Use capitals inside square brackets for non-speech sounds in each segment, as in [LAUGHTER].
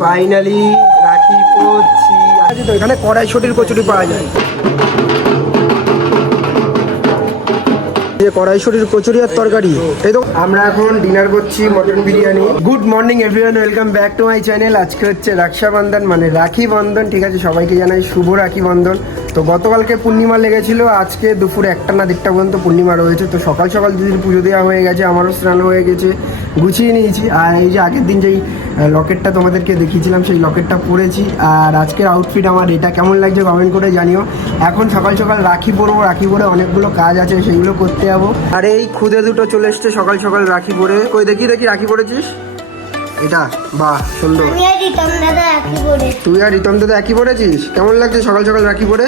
Finally রাখি পড়ছি আজ তো এখানে কড়াইশুটির কচুরি পাওয়া যায়। যে কড়াইশুটির কচুরি আর তরকারি। এই তো আমরা এখন ডিনার করছি mutton biryani. Good morning everyone welcome back to my channel আজকে হচ্ছে রক্ষাবন্ধন মানে রাখি বন্ধন। ঠিক আছে, সবাইকে জানাই শুভ রাখি বন্ধন। তো গতকালকে পূর্ণিমা লেগেছিল, আজকে দুপুর একটা না দেড়টা পর্যন্ত পূর্ণিমা রয়েছে, তো সকাল সকাল দিদির পুজো দেওয়া হয়ে গেছে, আমারও স্নান হয়ে গেছে, গুছিয়ে নিয়েছি। আর এই যে আগের দিন যেই লকেটটা তোমাদেরকে দেখিয়েছিলাম, সেই লকেটটা পরেছি। আর আজকের আউটফিট আমার এটা কেমন লাগছে কমেন্ট করে জানিও। এখন সকাল সকাল রাখি পরবো, রাখি পরে অনেকগুলো কাজ আছে সেগুলো করতে যাব। আর এই খুদে দুটো চলে এসছে সকাল সকাল রাখি পরে। কই দেখি দেখি রাখি পরেছিস? এটা? বাহ সুন্দর। তুই আর রিতম দাদা একই পরেছিস কেমন লাগছে সকাল সকাল রাখি পরে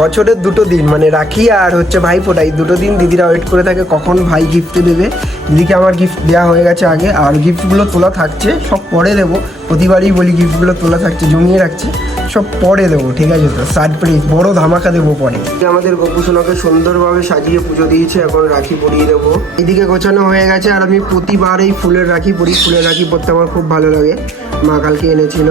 বছরের দুটো দিন মানে রাখি আর হচ্ছে ভাই ফোটাই দুটো দিন দিদিরা ওয়েট করে থাকে কখন ভাই গিফট দেবে। দিদিকে আমার গিফট দেওয়া হয়ে গেছে আগে আর গিফটগুলো তোলা থাকছে সব পরে দেবো। প্রতিবারই বলি গিফটগুলো তোলা থাকছে জমিয়ে রাখছি। সব পরে দেবো, ঠিক আছে তো? সারপ্রাইজ বড় ধামাকা দেবো পরে। আমাদের গোপুসোনাকে সুন্দরভাবে সাজিয়ে পুজো দিয়েছে, এখন রাখি পরিয়ে দেবো। এদিকে গোছানো হয়ে গেছে, আর আমি প্রতিবার এই ফুলের রাখি পরি, ফুলের রাখি পরতে আমার খুব ভালো লাগে। মা কালকে এনেছিল।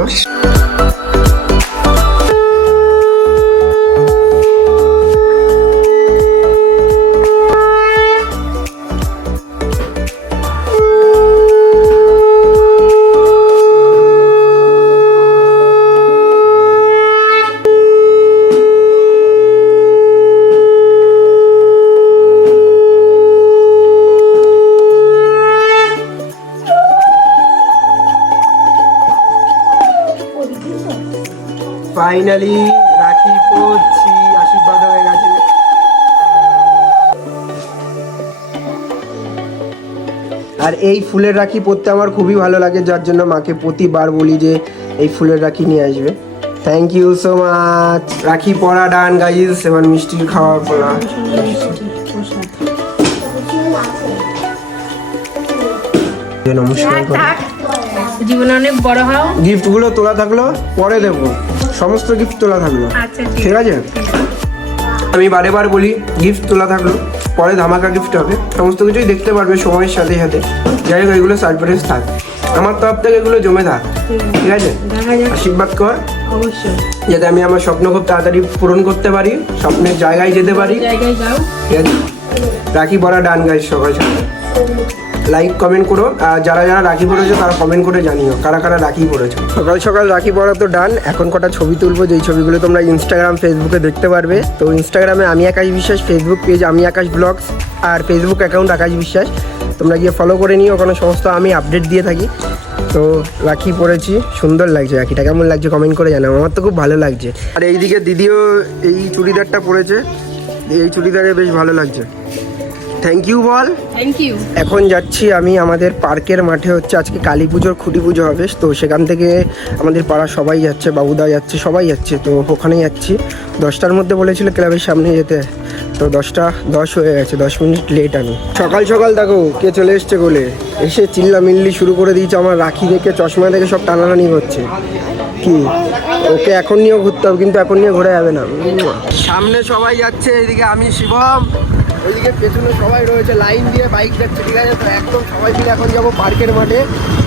ফাইনালি রাখি পড়ছি আশীর্বাদ হয়ে গেছে। আর এই ফুলের রাখি পরতে আমার খুবই ভালো লাগে যার জন্য মাকে প্রতিবার বলি যে এই ফুলের রাখি নিয়ে আসবে। থ্যাংক ইউ সো মাচ রাখি পরা ডান গাইজ এবার মিষ্টির খাওয়া পড়া। নমস্কার জীবনে অনেক বড় হও। গিফটগুলো তোলা থাকল পরে দেবো। সমস্ত গিফট তোলা থাকল। আচ্ছা ঠিক আছে? আমি বারে বার বলি গিফট তোলা থাকল। পরে ধামাকা গিফট হবে। সমস্ত কিছুই দেখতে পারবে সময়ের সাথে সাথে। যাই হোক এগুলো সারপ্রাইজ থাক। আমার তরফ থেকে এগুলো জমে থাক। ঠিক আছে? আশীর্বাদ কর। অবশ্যই। যাতে আমি আমার স্বপ্ন খুব তাড়াতাড়ি পূরণ করতে পারি স্বপ্নের জায়গায় যেতে পারি। ঠিক আছে? রাখি পরা ডান গাইজ সবাই সকাল লাইক কমেন্ট করো। যারা যারা রাখি পড়েছো তারা কমেন্ট করে জানিও, কারা কারা রাখি পড়েছো সকাল সকাল রাখি পড়া তো ডান এখন কটা ছবি তুলবো, যেই ছবিগুলো তোমরা ইনস্টাগ্রাম ফেসবুকে দেখতে পারবে। তো ইনস্টাগ্রামে আমি আকাশ বিশ্বাস ফেসবুক পেজ আমি আকাশ ব্লগস আর ফেসবুক অ্যাকাউন্ট আকাশ বিশ্বাস। তোমরা গিয়ে ফলো করে নিও, ওখানে সমস্ত আমি আপডেট দিয়ে থাকি। তো রাখি পরেছি, সুন্দর লাগছে রাখিটা। কেমন লাগছে কমেন্ট করে জানাও, আমার তো খুব ভালো লাগছে। আর এইদিকে দিদিও এই চুড়িদারটা পরেছে, এই চুড়িদারে বেশ ভালো লাগছে। থ্যাংক ইউ বল। থ্যাংক ইউ এখন যাচ্ছি আমি আমাদের পার্কের মাঠে হচ্ছে আজকে কালী পুজোর খুঁটি পুজো হবে। তো সেখান থেকে আমাদের পাড়া সবাই যাচ্ছে বাবুদা যাচ্ছে সবাই যাচ্ছে। তো ওখানে যাচ্ছি। দশটার মধ্যে বলেছিল ক্লাবের সামনে যেতে। তো দশটা দশ হয়ে গেছে দশ মিনিট লেট আমি। সকাল সকাল দেখো কে চলে এসছে গোলে এসে চিল্লা মিল্লি শুরু করে দিয়েছে আমার রাখি দেখে চশমা দেখে সব টানাটানি হচ্ছে। কি? ওকে এখন নিয়েও ঘুরতে হবে কিন্তু এখন নিয়ে ঘুরে যাবে না। সামনে সবাই যাচ্ছে এদিকে আমি শিবম। ওইদিকে পেছনে সবাই রয়েছে লাইন দিয়ে বাইক যাচ্ছে ঠিক আছে? তো একদম সবাই মিলে এখন যাব পার্কের মাঠে।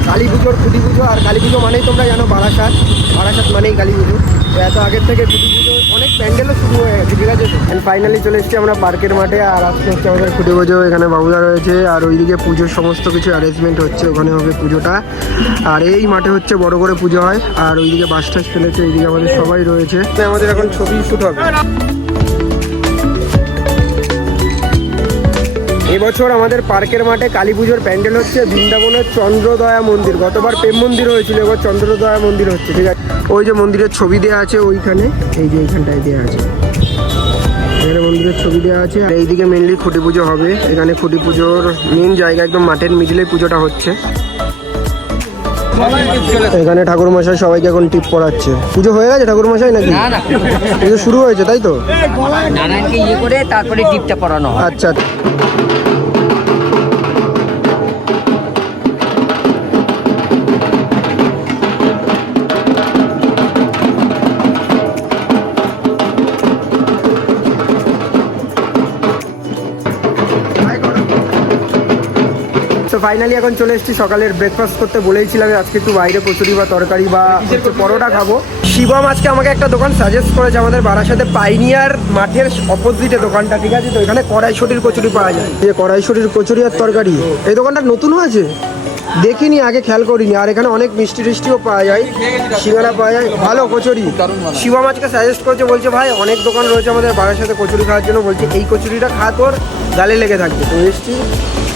কালী পুজোর খুদি পুজো আর কালী পুজো মানেই তোমরা জানো বারাসাত। বারাসাত মানেই কালী পুজো। তো এত আগের থেকে খুদি পুজো অনেক প্যান্ডেলও শুরু হয়ে গেছে ঠিক আছে? অ্যান্ড ফাইনালি চলে এসেছি আমরা পার্কের মাঠে আর আজকে হচ্ছে আমাদের খুদি পুজো এখানে বাবুদা রয়েছে আর ওইদিকে পুজোর সমস্ত কিছু অ্যারেঞ্জমেন্ট হচ্ছে ওখানে হবে পুজোটা। আর এই মাঠে হচ্ছে বড় করে পুজো হয় আর ওইদিকে বাস টাস ফেলেছে এইদিকে আমাদের সবাই রয়েছে। আমাদের এখন ছবি শুট হবে। এবছর আমাদের পার্কের মাঠে কালী পুজোর প্যান্ডেল হচ্ছে বৃন্দাবনের চন্দ্রদয়া মন্দির। গতবার প্রেম মন্দির হয়েছিল, এবার চন্দ্রদয়া মন্দির হচ্ছে, ঠিক আছে? ওই যে মন্দিরের ছবি দেওয়া আছে ওইখানে, এই যে এইখানটায় দেওয়া আছে। মন্দিরের ছবি দেওয়া আছে, আর এইদিকে মেনলি খুঁটি পুজো হবে। এখানে খুঁটি পুজোর মেন জায়গা একদম মাঠের মিডিলে পুজোটা হচ্ছে। এখানে ঠাকুর মশাই সবাইকে এখন টিপ পড়াচ্ছে। পুজো হয়ে গেছে ঠাকুর মশাই নাকি পুজো শুরু হয়েছে তাই তো? নারায়ণকে ইয়ে করে তারপরে টিপটা পড়ানো আচ্ছা। ফাইনালি এখন চলে এসেছি সকালের ব্রেকফাস্ট করতে। বলেইছিলাম আজকে একটু বাইরে কচুরি বা তরকারি বা পরোটা খাব। শিবম আজকে আমাকে একটা দোকান সাজেস্ট করেছে আমাদের বারাসাতে পাইনিয়ার মাঠের অপোজিটে দোকানটা, ঠিক আছে? তো এখানে কড়াইশুটির কচুরি পাওয়া যায়। যে কড়াইশুটির কচুরি আর তরকারি, এই দোকানটা নতুন হয়েছে? দেখিনি, আগে খেয়াল করিনি। আর এখানে অনেক মিষ্টি টিষ্টিও পাওয়া যায়, সিঙ্গারা পাওয়া যায়, ভালো কচুরি। শিবম আজকে সাজেস্ট করেছে, বলছে, ভাই, অনেক দোকান রয়েছে আমাদের বারাসাতে কচুরি খাওয়ার জন্য। বলছে, এই কচুরিটা খা তোর, গালে লেগে থাকবে। তো এসছি।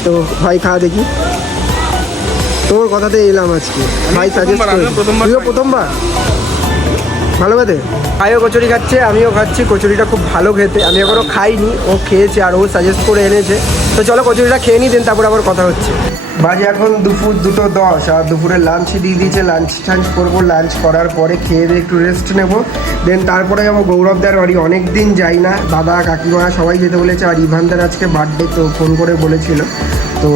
তো ভাই খা দেখি। তোর কথাতে এলাম আজকে। ভাই সাজেস্ট তুইও প্রথমবার ভালো খেতে ভাইও কচুরি খাচ্ছে আমিও খাচ্ছি কচুরিটা খুব ভালো খেতে। আমি এখনও খাইনি ও খেয়েছে আর ও সাজেস্ট করে এনেছে। তো চলো কচুরিটা খেয়ে নিই দেন তারপর আবার কথা হচ্ছে। বাজে এখন দুপুর দুটো দশ, আর দুপুরে লাঞ্চ দিয়ে দিয়েছে লাঞ্চ টাঞ্চ করব লাঞ্চ করার পরে খেয়ে দিয়ে একটু রেস্ট নেব। দেন তারপরে যাব গৌরবদার বাড়ি অনেক দিন যাই না, দাদা, কাকিমা সবাই যেতে বলেছে, আর ইভানদার আজকে বার্থডে তো ফোন করে বলেছিল। তো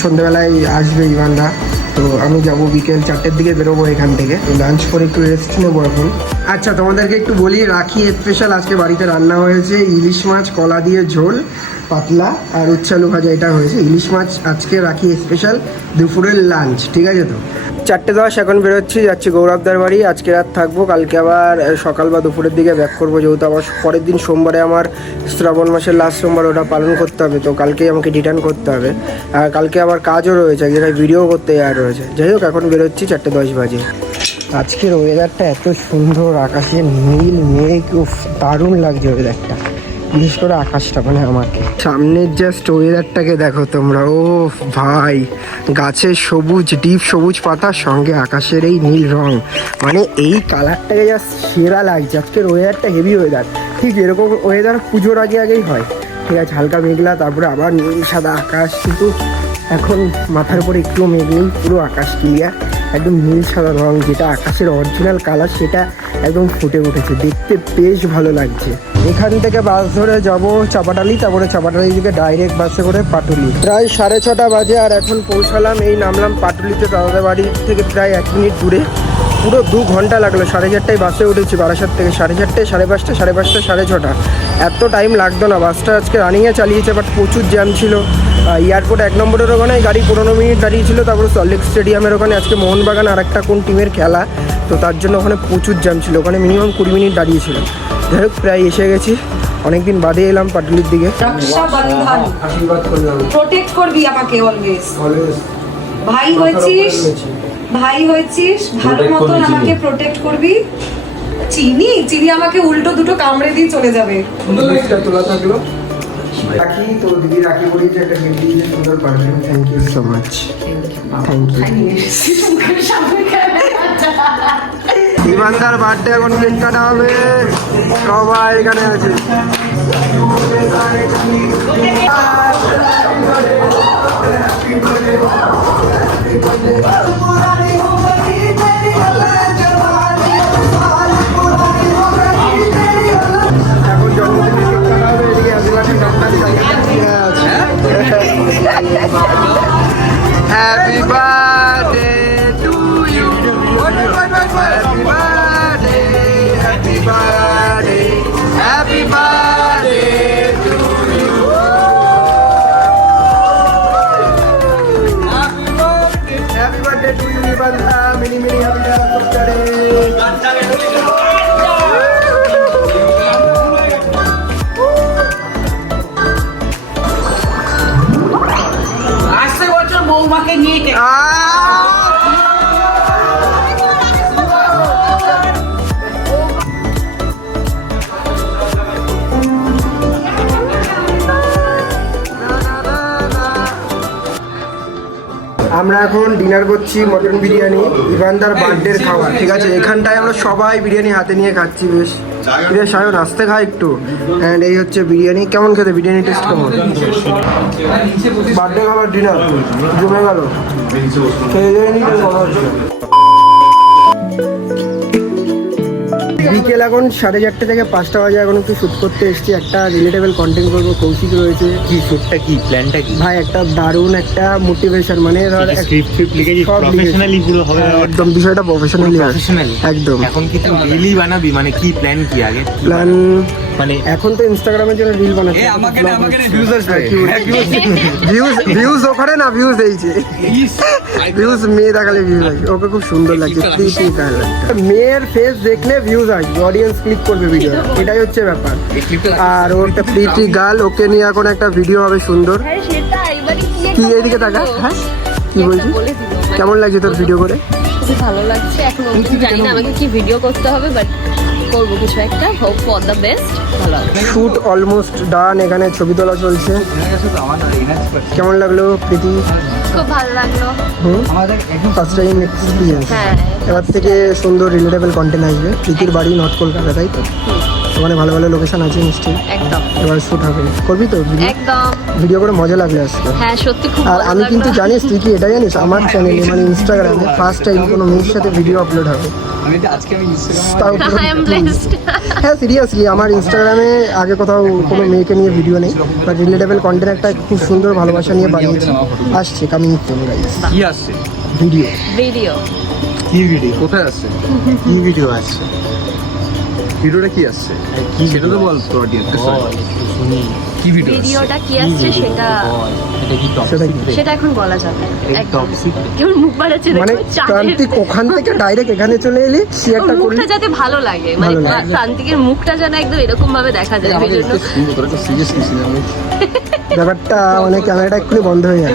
সন্ধ্যেবেলায় আসবে ইভানদা তো আমি যাব বিকেল চারটের দিকে বেরোবো এখান থেকে। তো লাঞ্চ করে একটু রেস্ট নেব এখন। আচ্ছা তোমাদেরকে একটু বলি রাখি স্পেশাল আজকে বাড়িতে রান্না হয়েছে ইলিশ মাছ, কলা দিয়ে ঝোল। পাতলা আর উচ্ছালু ভাজা এটা হয়েছে। ইলিশ মাছ আজকে রাখি স্পেশাল দুপুরের লাঞ্চ ঠিক আছে তো? চারটে দশ, এখন বেরোচ্ছি, যাচ্ছি গৌরবদার বাড়ি। আজকে রাত থাকব, কালকে আবার সকাল বা দুপুরের দিকে ব্যাক করব, যেহেতু আবার পরের দিন সোমবারে আমার শ্রাবণ মাসের লাস্ট সোমবার, ওটা পালন করতে হবে, তো কালকেই আমাকে রিটার্ন করতে হবে। আর কালকে আবার কাজও রয়েছে জায়গায় ভিডিও করতে যাওয়ার রয়েছে। যাই হোক, এখন বেরোচ্ছি, চারটে দশ বাজে। আজকের ওয়েদারটা এত সুন্দর, আকাশে নীল মেঘ দারুণ লাগছে ওয়েদারটা বিশেষ করে আকাশটা মানে আমাকে। সামনের জাস্ট ওয়েদারটাকে দেখো তোমরা ও ভাই। গাছের সবুজ, ডিপ সবুজ পাতার সঙ্গে আকাশের এই নীল রং। মানে এই কালারটাকে জাস্ট সেরা লাগছে। আজকের ওয়েদারটা হেভি ওয়েদার ঠিক এরকম ওয়েদার পুজোর আগে আগেই হয়। ঠিক আছে, হালকা মেঘলা, তারপরে আবার নীল, সাদা আকাশ। কিন্তু এখন মাথার উপরে একটু মেঘ নেই পুরো আকাশ ক্লিয়ার একদম নীল সাদা রং, যেটা আকাশের অরিজিনাল কালার সেটা একদম ফুটে উঠেছে। দেখতে বেশ ভালো লাগছে। এখান থেকে বাস ধরে যাব চাপাটালি, তারপরে চাপাটালি থেকে ডাইরেক্ট বাসে করে পাটুলি। প্রায় সাড়ে ছটা বাজে আর এখন পৌঁছালাম, এই নামলাম পাটুলিতে দাদাদের বাড়ি থেকে প্রায় এক মিনিট দূরে। পুরো দু ঘণ্টা লাগল, সাড়ে চারটায় বাসে উঠেছি বারাসাত থেকে। সাড়ে চারটে সাড়ে পাঁচটা সাড়ে পাঁচটা, সাড়ে ছটা। এত টাইম লাগতো না বাসটা আজকে রানিংয়ে চালিয়েছে বাট প্রচুর জ্যাম ছিল। এয়ারপোর্ট এক নম্বরের ওখানে গাড়ি পনেরো মিনিট দাঁড়িয়েছিল তারপরে সল্লেক স্টেডিয়ামের ওখানে আজকে মোহনবাগান আর একটা কোন টিমের খেলা তো তার জন্য ওখানে প্রচুর জ্যাম ছিল ওখানে মিনিমাম কুড়ি মিনিট দাঁড়িয়েছিল। যাই হোক প্রায় এসে গেছি অনেকদিন বাদে এলাম পাটুলির দিকে। রক্ষাবন্ধন। আশীর্বাদ করলাম প্রোটেক্ট করবি আমাকে অলওয়েজ ভাই হয়েছিস? ভাই হয়েছিস? ভালো মতন আমাকে প্রোটেক্ট করবি। চিনি? চিনি আমাকে উল্টো দুটো কামড়ে দিয়ে চলে যাবে। তোলা থাকল। রাখি তো দিদি রাখি পরিয়েছে একটা গিফট দিয়েছে সুন্দর perfume thank you so much thank you ইমানদার বার্থডে এখন কেক কাটা হবে সবাই এখানে আছে এখন আমরা এখন ডিনার করছি মটন বিরিয়ানি ইভানদার বার্থডের খাওয়া ঠিক আছে? এখানটায় আমরা সবাই বিরিয়ানি হাতে নিয়ে খাচ্ছি বেশ। বেশ সায়ন আসতে খাই একটু। অ্যান্ড এই হচ্ছে বিরিয়ানি। কেমন খেতে? বিরিয়ানি টেস্ট কেমন? বার্থডে খাবার ডিনার জমে গেল। খেয়ে বিকেল এখন সাড়ে চারটে থেকে পাঁচটা বাজে এখন একটু শ্যুট করতে এসেছি। একটা রিলেটেবল কন্টেন্ট করব কৌশিক রয়েছে। কি শ্যুটটা কি প্ল্যানটা কি? ভাই একটা দারুণ একটা মোটিভেশন মানে ধর এক- স্ক্রিপ্ট লিখে প্রফেশনালি পুরো হবে একদম বিষয়টা প্রফেশনালি প্রফেশনালি একদম। এখন কি তুই বানাবি? মানে কি প্ল্যান কি আগে? প্ল্যান মানে এখন তো ইনস্টাগ্রামের জন্য রিল বানাচ্ছে আমাকে না আমাকে না ভিউজ আসবে। ভিউজ ভিউজ ওখানে না ভিউজ এইছে ভিউজ মেয়ে দেখালে ভিউজ আসবে। ওকে খুব সুন্দর লাগছে। প্রীতি গাল মেয়ের ফেস দেখলে ভিউজ আসবে। অডিয়েন্স ক্লিক করবে ভিডিও এটাই হচ্ছে ব্যাপার। আর ওর একটা প্রীতি গাল ওকে নিয়ে এখন একটা ভিডিও হবে সুন্দর। কি কি এইদিকে টাকা হ্যাঁ? কি বলছিস? কেমন লাগছে তোর ভিডিও করে? ভালো লাগছে। এখন জানি না আমাকে কি ভিডিও করতে হবে বাট করব কিছু একটা হোপ ফর দ্য বেস্ট ভালো শুট অলমোস্ট ডান এখানে ছবি তোলা চলছে। কেমন লাগল প্রীতি? খুব ভালো লাগল। ফার্স্ট টাইম এক্সপিরিয়েন্স হ্যাঁ। এবার থেকে সুন্দর রিলেটেবল কন্টেন্ট আসবে। প্রীতির বাড়ি নর্থ কলকাতা তাই তো? ওখানে ভালো ভালো লোকেশন আছে নিশ্চয়ই। একদম। এবার শ্যুট হবে। করবি তো ভিডিও একদম। ভিডিও করে মজা লাগলে আজকে। হ্যাঁ সত্যি খুব আর আমি কিন্তু। জানিস তুই কি এটা জানিস? আমার চ্যানেলে মানে ইনস্টাগ্রামে ফার্স্ট টাইম কোনো মেয়ের সাথে ভিডিও আপলোড হবে। আমি তো আজকে আমি ইনস্টাগ্রাম তাও পুরো [LAUGHS] I am হ্যাঁ সিরিয়াসলি আমার ইনস্টাগ্রামে আগে কোথাও কোনো মেয়েকে নিয়ে ভিডিও নেই। বাট রিলেটেবল কন্টেন্ট একটা খুব সুন্দর ভালোবাসা নিয়ে বানিয়েছি। আসছে কামিং ফোন গাইস কি আসছে? ভিডিও ভিডিও কি ভিডিও কোথায় আসছে? কি ভিডিও আসছে? ভিডিওটা কি আসছে? সেটা তো বল তোর অডিয়েন্স কি ভিডিও ভিডিওটা কি আসছে সেটা সেটা কি? সেটা এখন বলা যাবে। একদম। কেমন মুখ বাড়াচ্ছে মানে প্রান্তিক ওখান থেকে ডাইরেক্ট এখানে চলে এলি একটা করলি মুখটা যাতে ভালো লাগে। মানে ভালো লাগে। প্রান্তিকের মুখটা যেন একদম এরকম ভাবে দেখা যায়। জন্য ব্যাপারটা মানে ক্যামেরাটা একটু বন্ধ হয়ে যাবে।